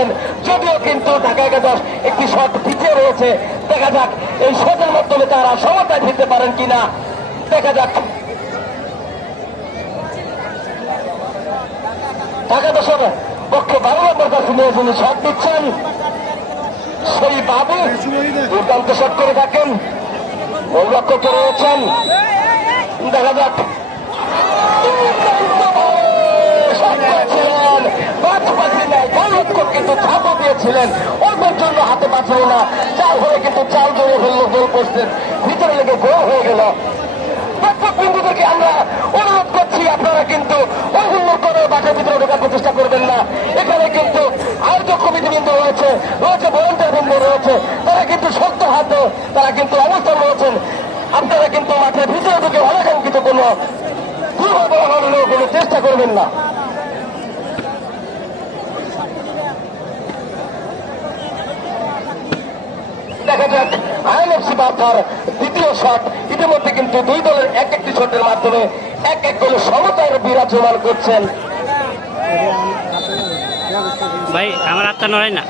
যাচ্ছেন, যদিও কিন্তু ঢাকা 11 একটি শট পিছিয়ে রয়েছে। দেখা যাক এই শটের মাধ্যমে তারা সমতায় ফিরতে পারেন কিনা, দেখা যাক। ঢাকা 11 পক্ষে 12 নম্বর জার্সি নিয়ে যিনি শট দিচ্ছেন সেই বাবু দুর্দান্ত শট করে থাকেন, লক্ষ্য করে রয়েছেন। দেখা যাক কিন্তু ঝাঁপা দিয়েছিলেন, অল্পের জন্য হাতে পাচ্ছিল না, চাল হয়ে কিন্তু চাল ধরে ফেললো, গোল পোস্টের ভিতরে লেগে গোল হয়ে গেল। প্রত্যেক বিন্দুদেরকে আমরা অনুরোধ করছি, আপনারা কিন্তু অভিনয় করে বাসের ভিতরে ঢোকার প্রচেষ্টা করবেন না। এখানে কিন্তু আয়োজক কমিটি বিন্দু রয়েছে, ভলেন্টিয়ার বিন্দু রয়েছে, তারা কিন্তু শক্ত হাতে তারা কিন্তু অবস্থান রয়েছেন। আপনারা কিন্তু মাঠের ভিতরে ঢুকে অনাকাঙ্ক্ষিত কোনো দুর্বল কোনো চেষ্টা করবেন না। দেখা যাক আইএনএফসি বার্তার দ্বিতীয় শট। ইতিমধ্যে কিন্তু দুই দলের এক একটি শটের মাধ্যমে এক এক গোলে সমতায় বিরাজমান করছেন। ভাই আমার হাতটা নড়াই না।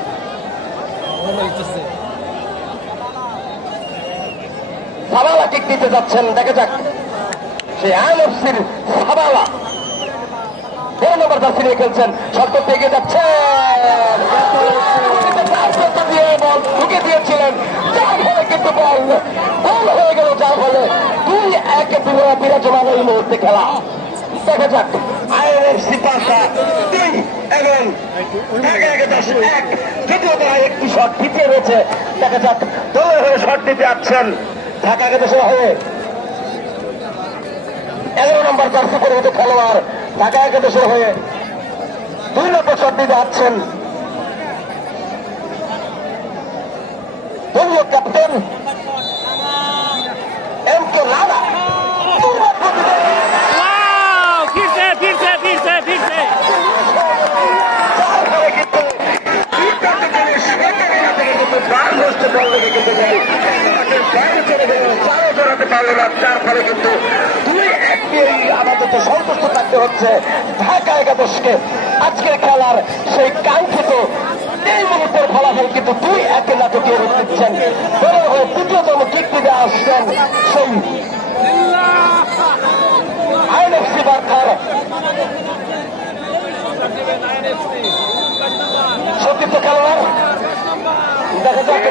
সাবালা কিক দিতে যাচ্ছেন, দেখা যাক সেই আইএনএফসির সাবালা 13 নম্বর জার্সি নিয়ে খেলছেন, শট করতে এগিয়ে যাচ্ছেন, দিয়ে বল ঢুকে দিয়েছিলেন, যার ফলে কিন্তু বল গোল হয়ে গেল, যার ফলে 2-1 বিরাজমান এই মুহূর্তে খেলা। দেখা যাক আইএনএফসি পাশা 2 এবং ঢাকা 11 1, যদিও তারা একটি শট পিছিয়ে রয়েছে। দেখা যাক দলের হয়ে শট দিতে যাচ্ছেন ঢাকা 11 হয়ে 11 নম্বর জার্সি পরিহিত খেলোয়াড়, ঢাকা 11 হয়ে 2 নম্বর শট দিতে যাচ্ছেন দলীয় ক্যাপ্টেন এম কে লালা। যার ফলে কিন্তু 2-1 আমাদের সন্তুষ্ট থাকতে হচ্ছে ঢাকা 11কে। আজকের খেলার সেই কাঙ্ক্ষিত এই মুহূর্তের ফলাফল কিন্তু 2-1 নাটকে রূপ দিচ্ছেন। তৃতীয়তম কিক দিতে আসছেন সেই আইএনএফসি বার্তার সতীর্থ খেলোয়াড়। দেখা যাক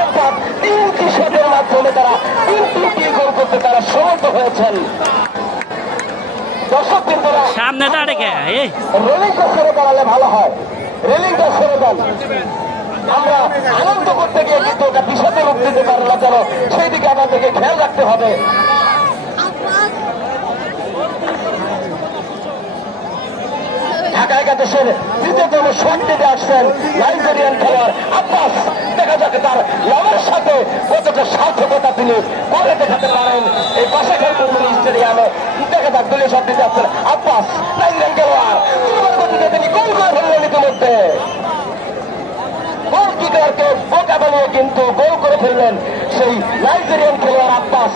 অর্থাৎ 3টি শটের মাধ্যমে তারা 3টি গোল করতে তারা সমর্থ হয়েছেন। দর্শক কিন্তু সামনে দাঁড়িয়ে রেলিংটা সরে দাঁড়ালে ভালো হয়, রেলিংটা সরে দেন। আমরা আনন্দ করতে গিয়ে কিন্তু ওটা বিষাদে রূপ দিতে পারবো না, কেন সেই দিকে আমাদেরকে খেয়াল রাখতে হবে। ঢাকা 11 তৃতীয়তম শট দিতে আসছেন নাইজেরিয়ান খেলোয়াড় আব্বাস। দেখা যাক তার লবের সাথে কতটা সার্থকতা তিনি করে দেখাতে পারেন এই পাশাখালী স্টেডিয়ামে। দেখা যাক দলীয় শট দিতে আসছেন আব্বাস, নাইজেরিয়ান খেলোয়াড়, তিনি গোল করে ফেললেন ইতিমধ্যে। গোল কিকারকে বোকা বানিয়ে কিন্তু গোল করে ফেললেন সেই নাইজেরিয়ান খেলোয়াড় আব্বাস।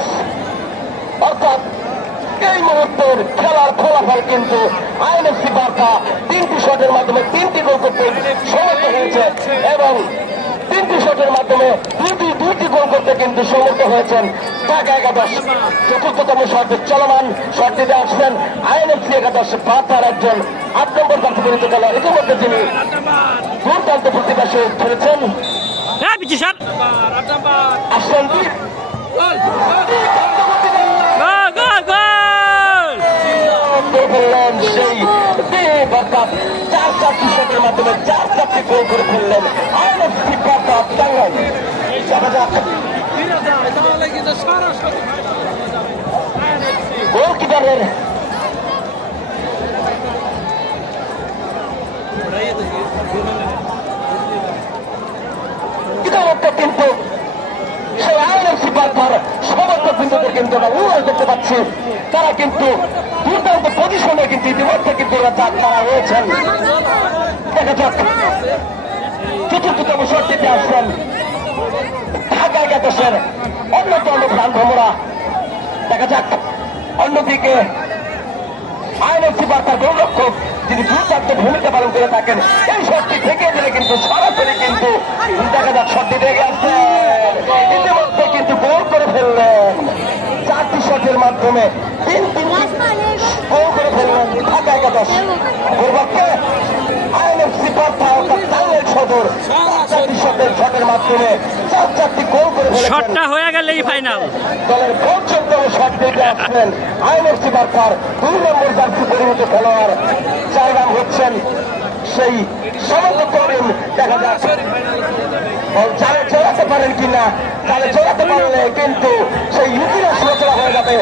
অর্থাৎ এই মুহূর্তের খেলার ফলাফল কিন্তু আইএনএফসি বার্তা 3টি শটের মাধ্যমে 3টি গোল করতে সমর্থ হয়েছে এবং 3টি শটের মাধ্যমে দুইটি গোল করতে কিন্তু সমর্থ হয়েছেন ঢাকা 11। চতুর্থতম শট চলমান, শট দিতে আসছেন আইএনএফসি 11 বার্তার একজন 8 নম্বর জার্সি পরিহিত খেলোয়াড়। ইতিমধ্যে তিনি দুর্দান্ত প্রতিবাসে খেলেছেন আসছেন সেই 4-4টি শটের মাধ্যমে 4-4টি গোল করে ফেললেন আইএনএফসি বার্তা টাঙ্গাইল। গোলকিপারের ইতিমধ্যে কিন্তু সেই আইএনএফসি বার্তার সমর্থক বিন্দুদের কিন্তু আমরা দেখতে পাচ্ছি, তারা কিন্তু দুর্দান্ত পজিশনে কিন্তু ইতিমধ্যে কিন্তু তারা রয়েছেন। দেখা যাক চতুর্থতম শট দিতে আসছেন ঢাকা 11 অন্যতম প্রাণ ভ্রমরা। দেখা যাক অন্য শটটিকে আইএনএফসি বার্তার গোলরক্ষক যিনি দুর্দান্ত ভূমিকা পালন করে থাকেন এই শটটি থেকে দিলে কিন্তু সরাসরি কিন্তু দেখা যাক শটটি দেখে আসছেন ইতিমধ্যে কিন্তু গোল করে ফেললেন 4টি শটের মাধ্যমে 3 গোল করে ফেললেন ঢাকা একাদশ পূর্বকে আইএনএফসি বার্তা অর্থাৎ টাঙ্গাইল সদর 4টি শটের মাধ্যমে 4টি গোল করে ফেলেছেন শটটা হয়ে গেলেই ফাইনাল। দলের ৫০তম শট দিতে আসছেন আইএনএফসি বার্তার 2 নম্বর জার্সি পরিণত খেলোয়াড় যার নাম হচ্ছেন সেই সমগ্র করিম। দেখা যাক জালে চড়াতে পারেন কিনা, জালে চড়াতে পারলে কিন্তু সেই ইতিহাস রচনা হয়ে যাবে।